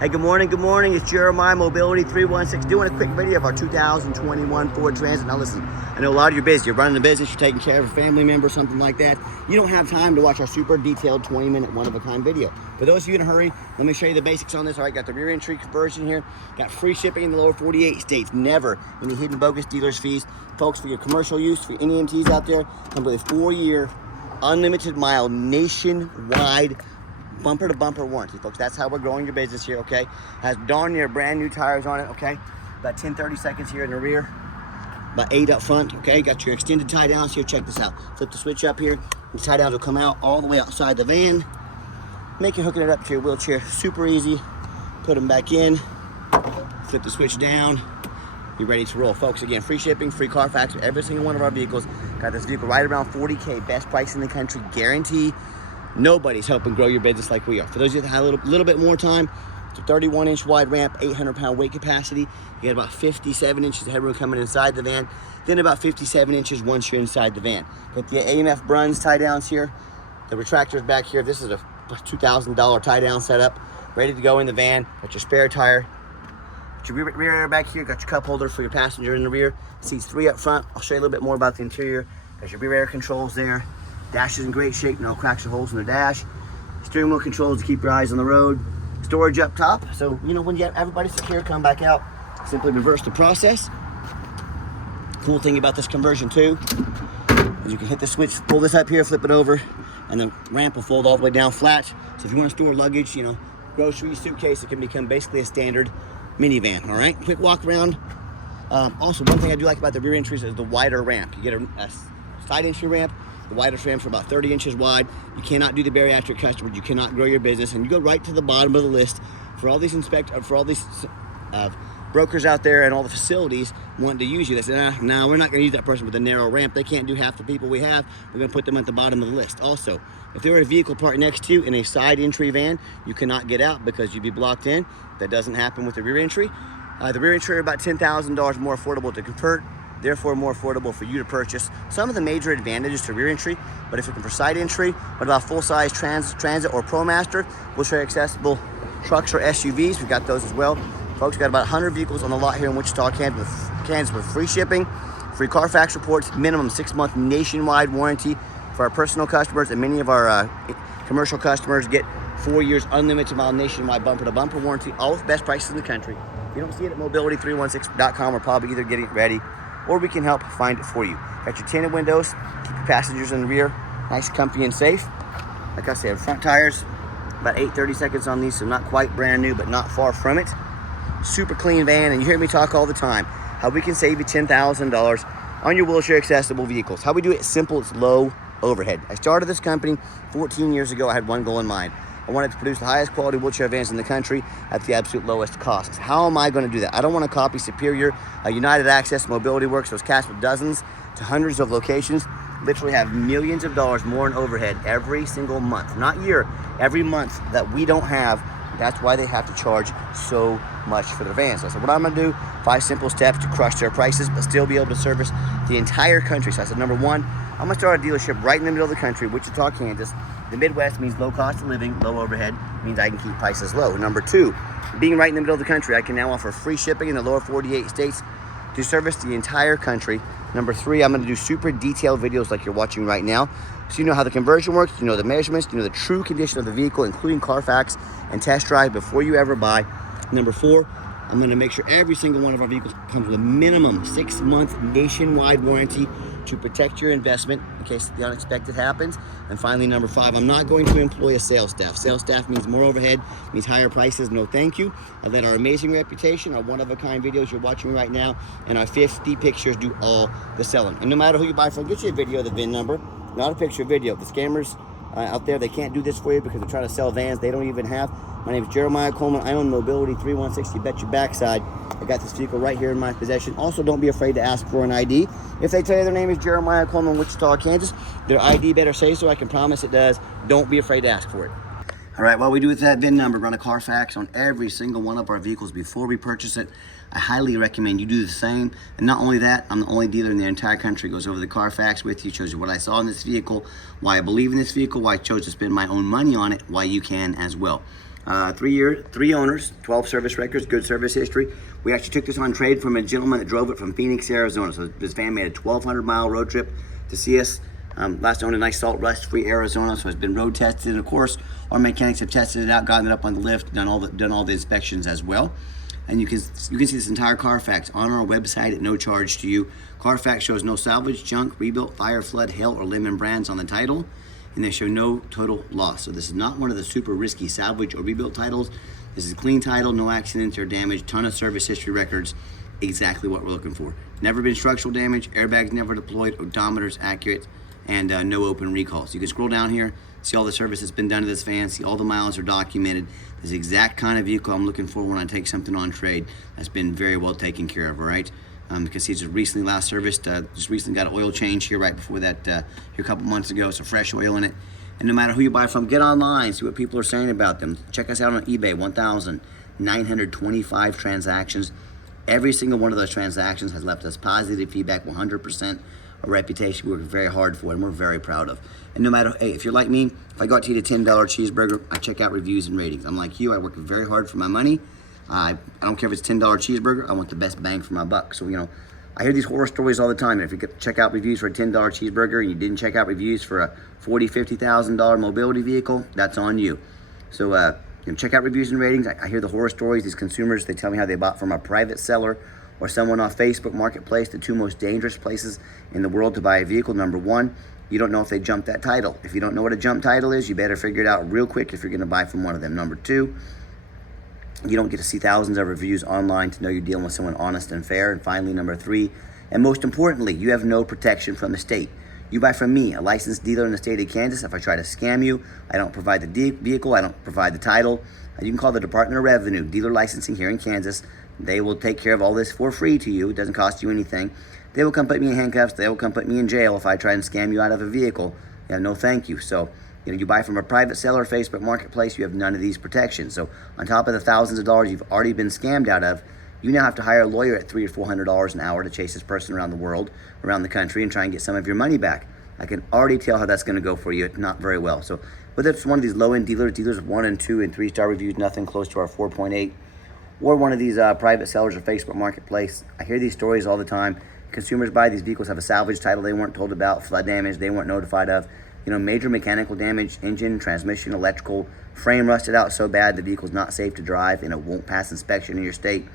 Hey, good morning, good morning. It's Jeremiah Mobility 316 doing a quick video of our 2021 Ford Transit. Now listen, I know a lot of you are busy. You're running a business, you're taking care of a family member, something like that. You don't have time to watch our super detailed 20-minute one-of-a-kind video. For those of you in a hurry, let me show you the basics on this. All right, got the rear entry conversion here. Got free shipping in the lower 48 states. Never any hidden bogus dealers fees. Folks, for your commercial use, for your NEMTs out there, come with a 4-year, unlimited mile, nationwide bumper to bumper warranty, folks. That's how we're growing your business here, okay? Has darn near brand new tires on it, okay? About 10-30 seconds here in the rear, about 8 up front, okay? Got your extended tie downs here. Check this out. Flip the switch up here. The tie downs will come out all the way outside the van. Make it hooking it up to your wheelchair super easy. Put them back in. Flip the switch down. You're ready to roll, folks. Again, free shipping, free Carfax for every single one of our vehicles. Got this vehicle right around $40K, best price in the country, guarantee. Nobody's helping grow your business like we are. For those of you that have a little bit more time, it's a 31-inch wide ramp, 800-pound weight capacity. You get about 57 inches of headroom coming inside the van, then about 57 inches once you're inside the van. Got the AMF Bruns tie downs here, the retractors back here. This is a $2,000 tie down setup, ready to go in the van. Got your spare tire. Got your rear air back here. Got your cup holder for your passenger in the rear. Seats 3 up front. I'll show you a little bit more about the interior. Got your rear air controls there. Dash is in great shape, no cracks or holes in the dash. Steering wheel controls to keep your eyes on the road. Storage up top, so you know when you have everybody secure, come back out, simply reverse the process. Cool thing about this conversion too is you can hit the switch, pull this up here, flip it over, and the ramp will fold all the way down flat. So if you want to store luggage, you know, groceries, suitcase, it can become basically a standard minivan. All right, quick walk around. Also, one thing I do like about the rear entries is the wider ramp. You get a side entry ramp. The widest ramps are about 30 inches wide. You cannot do the bariatric customers. You cannot grow your business. And you go right to the bottom of the list for all these brokers out there and all the facilities wanting to use you. They say, no, we're not going to use that person with a narrow ramp. They can't do half the people we have. We're going to put them at the bottom of the list. Also, if there were a vehicle parked next to you in a side entry van, you cannot get out because you'd be blocked in. That doesn't happen with the rear entry. The rear entry are about $10,000 more affordable to convert, therefore more affordable for you to purchase. Some of the major advantages to rear entry, but if you're looking for side entry, what about full-size Transit or ProMaster, wheelchair accessible trucks or SUVs? We've got those as well. Folks, we've got about 100 vehicles on the lot here in Wichita, Kansas with free shipping, free Carfax reports, minimum 6-month nationwide warranty for our personal customers, and many of our commercial customers get 4 years unlimited mile nationwide bumper-to-bumper warranty, all with best prices in the country. If you don't see it at mobility316.com, we're probably either getting it ready or we can help find it for you. Got your tinted windows, keep your passengers in the rear nice, comfy, and safe. Like I said, front tires, about 8-30 seconds on these, so not quite brand new, but not far from it. Super clean van, and you hear me talk all the time, how we can save you $10,000 on your wheelchair accessible vehicles. How we do it is simple, it's low overhead. I started this company 14 years ago. I had one goal in mind. I wanted to produce the highest quality wheelchair vans in the country at the absolute lowest cost. How am I going to do that? I don't want to copy Superior, United Access, Mobility Works, those cats with dozens to hundreds of locations, literally have millions of dollars more in overhead every single month, not year, every month that we don't have. That's why they have to charge so much for their vans. So I said, what I'm going to do, 5 simple steps to crush their prices, but still be able to service the entire country. So I said, number 1, I'm going to start a dealership right in the middle of the country, Wichita, Kansas. The Midwest means low cost of living, low overhead, means I can keep prices low. Number 2, being right in the middle of the country, I can now offer free shipping in the lower 48 states to service the entire country. Number 3, I'm going to do super detailed videos like you're watching right now, so you know how the conversion works, you know the measurements, you know the true condition of the vehicle, including Carfax and test drive before you ever buy. Number 4, I'm going to make sure every single one of our vehicles comes with a minimum 6-month nationwide warranty to protect your investment in case the unexpected happens. And finally, number 5, I'm not going to employ a sales staff. Sales staff means more overhead, means higher prices. No thank you. I let our amazing reputation, our one-of-a-kind videos you're watching right now, and our 50 pictures do all the selling. And no matter who you buy from, get you a video of the VIN number, not a picture, video. The scammers out there, they can't do this for you because they're trying to sell vans they don't even have. My name is Jeremiah Coleman. I own Mobility 316. You bet your backside I got this vehicle right here in my possession. Also, don't be afraid to ask for an ID. If they tell you their name is Jeremiah Coleman, Wichita, Kansas, their ID better say so. I can promise it does. Don't be afraid to ask for it. All right, what we do with that VIN number, run a Carfax on every single one of our vehicles before we purchase it. I highly recommend you do the same. And not only that, I'm the only dealer in the entire country who goes over the Carfax with you, shows you what I saw in this vehicle, why I believe in this vehicle, why I chose to spend my own money on it, why you can as well. Three owners, 12 service records, good service history. We actually took this on trade from a gentleman that drove it from Phoenix, Arizona. So this van made a 1,200-mile road trip to see us. Last owned a nice salt rust-free Arizona, so it's been road tested. And of course, our mechanics have tested it out, gotten it up on the lift, done all the inspections as well. And you can see this entire Carfax on our website at no charge to you. Carfax shows no salvage, junk, rebuilt, fire, flood, hail, or lemon brands on the title, and they show no total loss. So this is not one of the super risky salvage or rebuilt titles. This is a clean title, no accidents or damage, ton of service history records, exactly what we're looking for. Never been structural damage, airbags never deployed, odometers accurate, and no open recalls. You can scroll down here, see all the service that's been done to this van, see all the miles are documented. This is the exact kind of vehicle I'm looking for when I take something on trade that's been very well taken care of, all right? You can see it's just recently last serviced, just recently got an oil change here right before that, here a couple months ago, so fresh oil in it. And no matter who you buy from, get online, see what people are saying about them. Check us out on eBay, 1,925 transactions. Every single one of those transactions has left us positive feedback, 100%. A reputation we work very hard for and we're very proud of. And no matter, hey, if you're like me, if I go out to eat a $10 cheeseburger, I check out reviews and ratings. I'm like you, I work very hard for my money. I don't care if it's a $10 cheeseburger, I want the best bang for my buck. So, you know, I hear these horror stories all the time. And if you check out reviews for a $10 cheeseburger and you didn't check out reviews for a $40,000, $50,000 mobility vehicle, that's on you. So, you know, check out reviews and ratings. I hear the horror stories. These consumers, they tell me how they bought from a private seller or someone off Facebook Marketplace, the two most dangerous places in the world to buy a vehicle. Number one, you don't know if they jumped that title. If you don't know what a jump title is, you better figure it out real quick if you're gonna buy from one of them. Number two, you don't get to see thousands of reviews online to know you're dealing with someone honest and fair. And finally, number three, and most importantly, you have no protection from the state. You buy from me, a licensed dealer in the state of Kansas. If I try to scam you, I don't provide the vehicle, I don't provide the title. You can call the Department of Revenue, dealer licensing here in Kansas. They will take care of all this for free to you. It doesn't cost you anything. They will come put me in handcuffs. They will come put me in jail if I try and scam you out of a vehicle. Yeah, no thank you. So, you know, you buy from a private seller, Facebook Marketplace, you have none of these protections. So on top of the thousands of dollars you've already been scammed out of, you now have to hire a lawyer at $300 or $400 an hour to chase this person around the world, around the country, and try and get some of your money back. I can already tell how that's gonna go for you, not very well. So whether it's one of these low-end dealers with 1 and 2 and 3-star reviews, nothing close to our 4.8, or one of these private sellers or Facebook Marketplace, I hear these stories all the time. Consumers buy these vehicles, have a salvage title they weren't told about, flood damage they weren't notified of, you know, major mechanical damage, engine, transmission, electrical, frame rusted out so bad the vehicle's not safe to drive and it won't pass inspection in your state.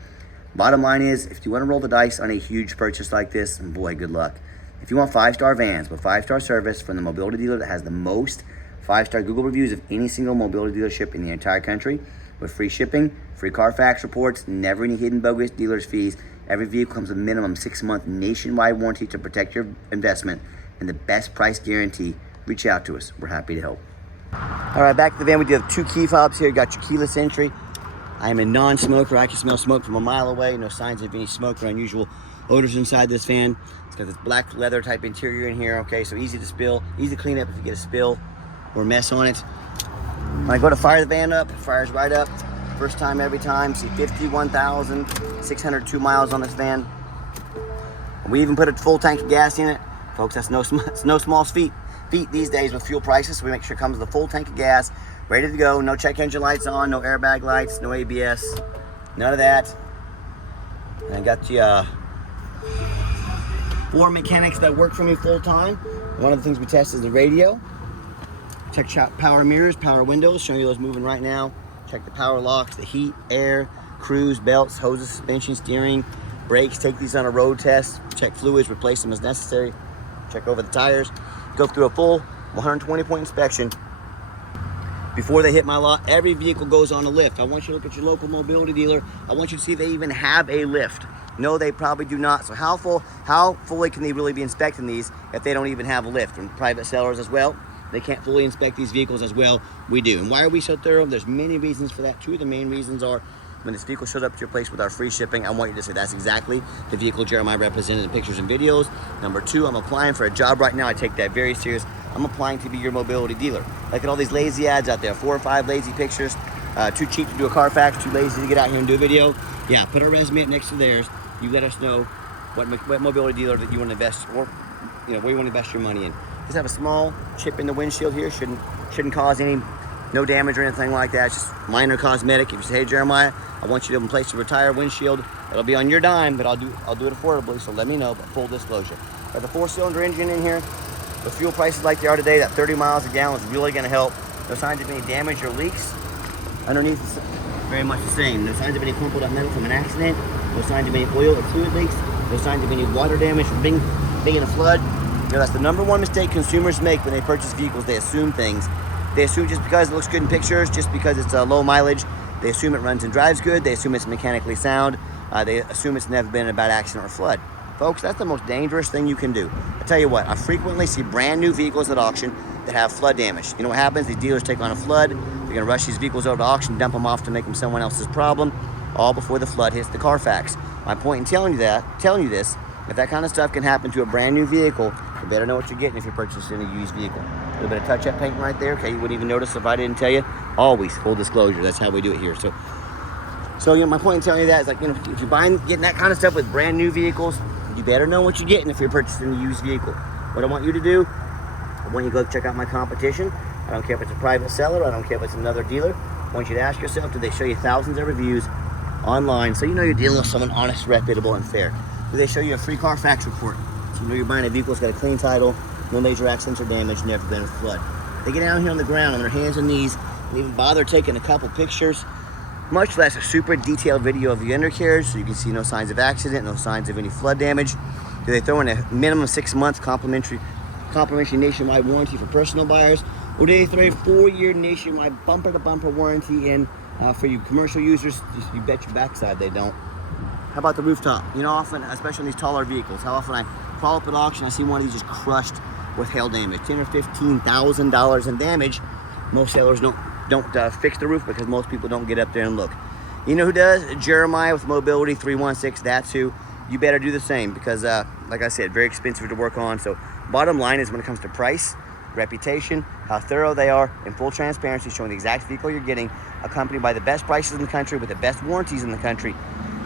Bottom line is, if you want to roll the dice on a huge purchase like this, boy, good luck. If you want 5-star vans with 5-star service from the mobility dealer that has the most 5-star Google reviews of any single mobility dealership in the entire country, with free shipping, free Carfax reports, never any hidden bogus dealer's fees, every vehicle comes with a minimum 6-month nationwide warranty to protect your investment, and the best price guarantee, reach out to us. We're happy to help. All right, back to the van. We do have 2 key fobs here. You got your keyless entry. I am a non-smoker. I can smell smoke from a mile away. No signs of any smoke or unusual odors inside this van. It's got this black leather type interior in here. Okay, so easy to spill, easy to clean up if you get a spill or mess on it. When I go to fire the van up, it fires right up. First time, every time. See 51,602 miles on this van. We even put a full tank of gas in it. Folks, that's no small feat these days with fuel prices. So we make sure it comes with a full tank of gas, ready to go. No check engine lights on, no airbag lights, no ABS, none of that. And I got the 4 mechanics that work for me full time. One of the things we test is the radio. Check out power mirrors, power windows, showing you those moving right now. Check the power locks, the heat, air, cruise, belts, hoses, suspension, steering, brakes. Take these on a road test. Check fluids, replace them as necessary. Check over the tires. Go through a full 120-point inspection before they hit my lot. Every vehicle goes on a lift. I want you to look at your local mobility dealer. I want you to see if they even have a lift. No, they probably do not. So how fully can they really be inspecting these if they don't even have a lift? From private sellers as well, they can't fully inspect these vehicles as well. We do. And why are we so thorough? There's many reasons for that. 2 of the main reasons are, when this vehicle shows up to your place with our free shipping, I want you to say that's exactly the vehicle Jeremiah represented in pictures and videos. Number 2, I'm applying for a job right now. I take that very serious. I'm applying to be your mobility dealer. Look at all these lazy ads out there, 4 or 5 lazy pictures, too cheap to do a Carfax, too lazy to get out here and do a video. Yeah, put our resume up next to theirs. You let us know what mobility dealer that you want to invest, or you know, where you want to invest your money in. Just have a small chip in the windshield here. Shouldn't cause any No damage or anything like that. It's just minor cosmetic. If you say, hey Jeremiah, I want you to replace the entire windshield, it'll be on your dime, but I'll do it affordably, so let me know. But full disclosure. Got the 4-cylinder engine in here. With fuel prices like they are today, that 30 miles a gallon is really gonna help. No signs of any damage or leaks. Underneath is very much the same. No signs of any crumpled up metal from an accident. No signs of any oil or fluid leaks. No signs of any water damage from being in a flood. You know, that's the #1 mistake consumers make when they purchase vehicles. They assume things. They assume just because it looks good in pictures, just because it's low mileage, they assume it runs and drives good. They assume it's mechanically sound. They assume it's never been in a bad accident or flood. Folks, that's the most dangerous thing you can do. I tell you what, I frequently see brand new vehicles at auction that have flood damage. You know what happens? These dealers take on a flood. They're gonna rush these vehicles over to auction, dump them off to make them someone else's problem, all before the flood hits the Carfax. My point in telling you this, if that kind of stuff can happen to a brand new vehicle, you better know what you're getting if you're purchasing a used vehicle. A little bit of touch-up paint right there. Okay, you wouldn't even notice if I didn't tell you. Always full disclosure. That's how we do it here. So you know, my point in telling you that is, like, you know, if you're getting that kind of stuff with brand new vehicles, you better know what you're getting if you're purchasing a used vehicle. What I want you to do, I want you to go check out my competition. I don't care if it's a private seller. I don't care if it's another dealer. I want you to ask yourself, do they show you thousands of reviews online so you know you're dealing with someone honest, reputable, and fair? Do they show you a free Carfax report so you know you're buying a vehicle that's got a clean title, no major accidents or damage, never been in a flood? They get down here on the ground on their hands and knees and even bother taking a couple pictures, much less a super detailed video of the undercarriage so you can see no signs of accident, no signs of any flood damage. Do they throw in a minimum 6 months complimentary nationwide warranty for personal buyers? Or do they throw a 4-year nationwide bumper-to-bumper warranty in for you commercial users? You bet your backside they don't. How about the rooftop? You know, often, especially in these taller vehicles, how often I follow up at auction, I see one of these just crushed with hail damage, $10,000 or $15,000 in damage. Most sellers don't fix the roof because most people don't get up there and look. You know who does? Jeremiah with Mobility 316. That's who. You better do the same because, like I said, very expensive to work on. So bottom line is, when it comes to price, reputation, how thorough they are, and full transparency, showing the exact vehicle you're getting, accompanied by the best prices in the country with the best warranties in the country.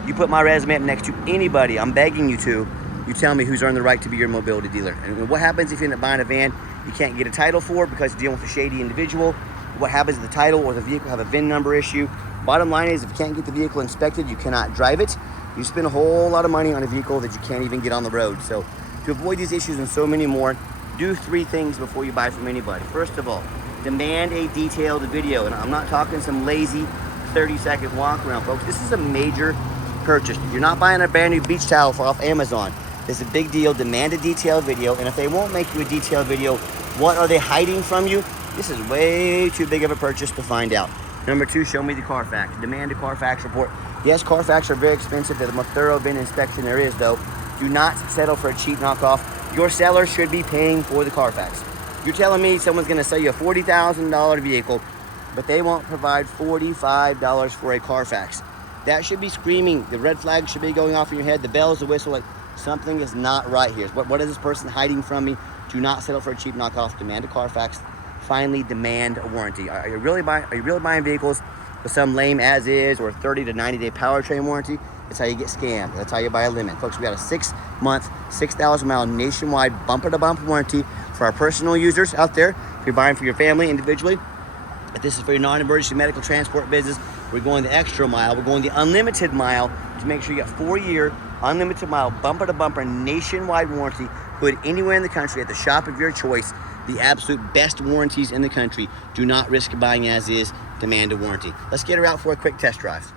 You put my resume up next to anybody, I'm begging you to, you tell me who's earned the right to be your mobility dealer. And what happens if you end up buying a van you can't get a title for because you're dealing with a shady individual? What happens if the title or the vehicle have a VIN number issue? Bottom line is, if you can't get the vehicle inspected, you cannot drive it. You spend a whole lot of money on a vehicle that you can't even get on the road. So to avoid these issues and so many more, do 3 things before you buy from anybody. First of all, demand a detailed video. And I'm not talking some lazy 30-second walk around, folks. This is a major purchase. You're not buying a brand new beach towel off Amazon. This is a big deal. Demand a detailed video. And if they won't make you a detailed video, what are they hiding from you? This is way too big of a purchase to find out. Number 2, show me the Carfax. Demand a Carfax report. Yes, Carfax are very expensive. They're the most thorough VIN inspection there is, though. Do not settle for a cheap knockoff. Your seller should be paying for the Carfax. You're telling me someone's going to sell you a $40,000 vehicle, but they won't provide $45 for a Carfax. That should be screaming. The red flag should be going off in your head. The bells, the whistle, like something is not right here. What is this person hiding from me? Do not settle for a cheap knockoff. Demand a Carfax. Finally, demand a warranty. Are you really buying vehicles with some lame as-is or 30 to 90-day powertrain warranty? That's how you get scammed. That's how you buy a lemon. Folks, we got a 6-month, 6,000-mile nationwide bumper-to-bumper warranty for our personal users out there. If you're buying for your family individually, if this is for your non-emergency medical transport business, we're going the extra mile. We're going the unlimited mile to make sure you got 4-year unlimited mile bumper-to-bumper nationwide warranty. Put anywhere in the country at the shop of your choice. The absolute best warranties in the country. Do not risk buying as is. Demand a warranty. Let's get her out for a quick test drive.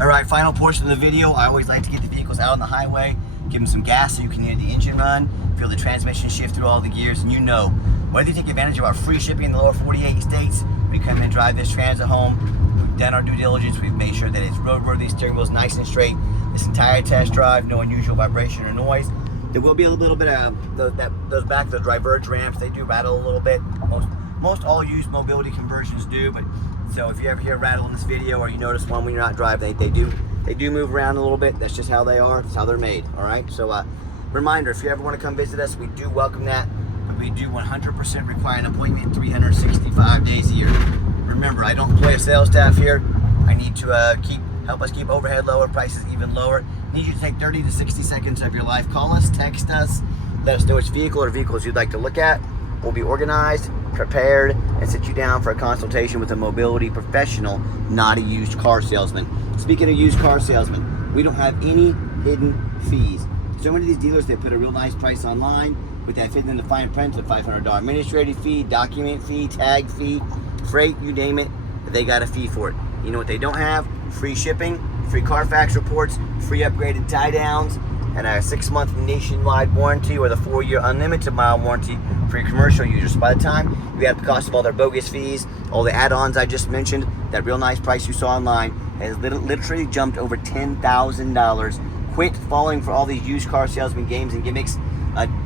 All right, final portion of the video. I always like to get the vehicles out on the highway, give them some gas so you can hear the engine run, feel the transmission shift through all the gears, and you know, whether you take advantage of our free shipping in the lower 48 states, we come in and drive this Transit home. We've done our due diligence. We've made sure that it's roadworthy, steering wheel's nice and straight. This entire test drive, no unusual vibration or noise. There will be a little bit of those diverge ramps. They do rattle a little bit. Most all used mobility conversions do, but so if you ever hear a rattle in this video or you notice one when you're not driving, they do move around a little bit. That's just how they are. That's how they're made. All right. So reminder: if you ever want to come visit us, we do welcome that, but we do 100% require an appointment 365 days a year. Remember, I don't employ a sales staff here. I need to help us keep overhead lower, prices even lower. Need you to take 30 to 60 seconds of your life. Call us, text us, let us know which vehicle or vehicles you'd like to look at. We'll be organized, prepared, and sit you down for a consultation with a mobility professional, not a used car salesman. Speaking of used car salesman, we don't have any hidden fees. So many of these dealers, they put a real nice price online, with that hidden in the fine print, a $500 administrative fee, document fee, tag fee, freight, you name it, they got a fee for it. You know what they don't have? Free shipping, free Carfax reports, free upgraded tie downs, and a 6-month nationwide warranty or the 4-year unlimited mile warranty for your commercial users. So by the time you have the cost of all their bogus fees, all the add-ons I just mentioned, that real nice price you saw online has literally jumped over $10,000. Quit falling for all these used car salesman games and gimmicks.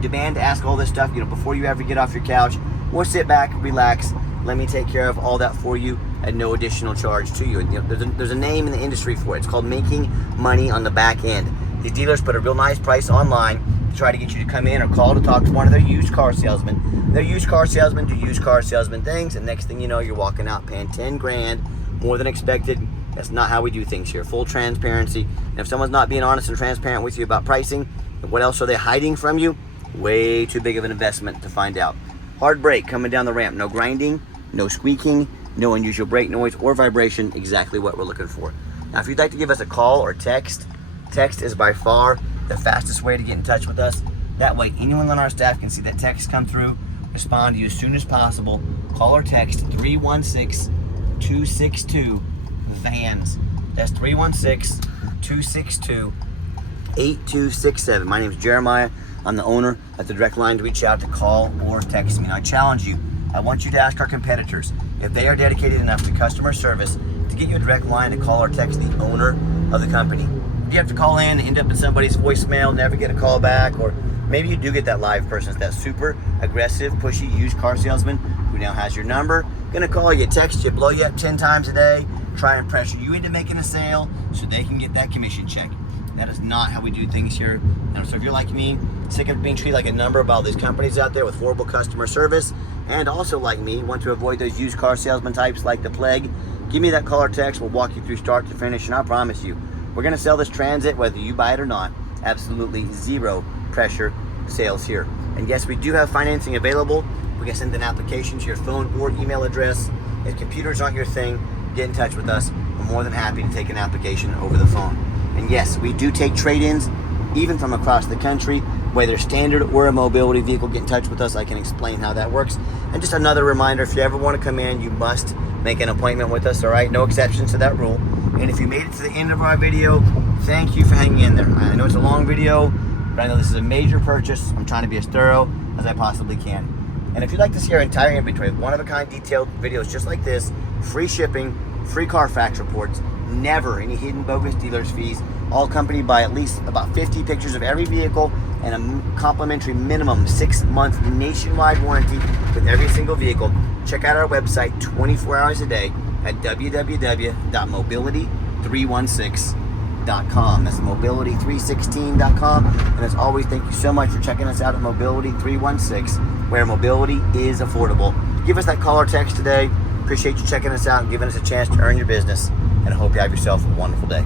Demand to ask all this stuff, before you ever get off your couch, or sit back, relax, let me take care of all that for you at no additional charge to you. And there's a name in the industry for it. It's called making money on the back end. These dealers put a real nice price online to try to get you to come in or call to talk to one of their used car salesmen. Their used car salesmen do used car salesman things, and next thing you know, you're walking out paying 10 grand more than expected. That's not how we do things here. Full transparency. And if someone's not being honest and transparent with you about pricing, what else are they hiding from you? Way too big of an investment to find out. Hard brake coming down the ramp. No grinding, no squeaking, no unusual brake noise or vibration. Exactly what we're looking for. Now, if you'd like to give us a call or text is by far the fastest way to get in touch with us. That way, anyone on our staff can see that text come through, respond to you as soon as possible. Call or text 316-262-VANS. That's 316-262-8267. My name is Jeremiah. I'm the owner. That's the direct line to reach out to call or text me. Now, I challenge you. I want you to ask our competitors if they are dedicated enough to customer service to get you a direct line to call or text the owner of the company. You have to call in and end up in somebody's voicemail, never get a call back, or maybe you do get that live person, that super aggressive, pushy used car salesman who now has your number, gonna call you, text you, blow you up 10 times a day, try and pressure you into making a sale so they can get that commission check. That is not how we do things here. And so if you're like me, sick of being treated like a number by all these companies out there with horrible customer service, and also like me, want to avoid those used car salesman types like the plague, give me that call or text. We'll walk you through start to finish, and I promise you, we're gonna sell this Transit whether you buy it or not. Absolutely zero pressure sales here. And yes, we do have financing available. We can send an application to your phone or email address. If computers aren't your thing, get in touch with us. We're more than happy to take an application over the phone. And yes, we do take trade-ins, even from across the country, whether standard or a mobility vehicle. Get in touch with us. I can explain how that works. And just another reminder, if you ever want to come in, you must make an appointment with us, all right? No exceptions to that rule. And if you made it to the end of our video, thank you for hanging in there. I know it's a long video, but I know this is a major purchase. I'm trying to be as thorough as I possibly can. And if you'd like to see our entire inventory, one-of-a-kind detailed videos just like this, free shipping, free Carfax reports, never any hidden bogus dealers fees, all accompanied by at least about 50 pictures of every vehicle and a complimentary minimum 6-month nationwide warranty with every single vehicle, check out our website 24 hours a day at www.mobility316.com. That's mobility316.com. And as always, thank you so much for checking us out at Mobility316, where mobility is affordable. Give us that call or text today. Appreciate you checking us out and giving us a chance to earn your business. And I hope you have yourself a wonderful day.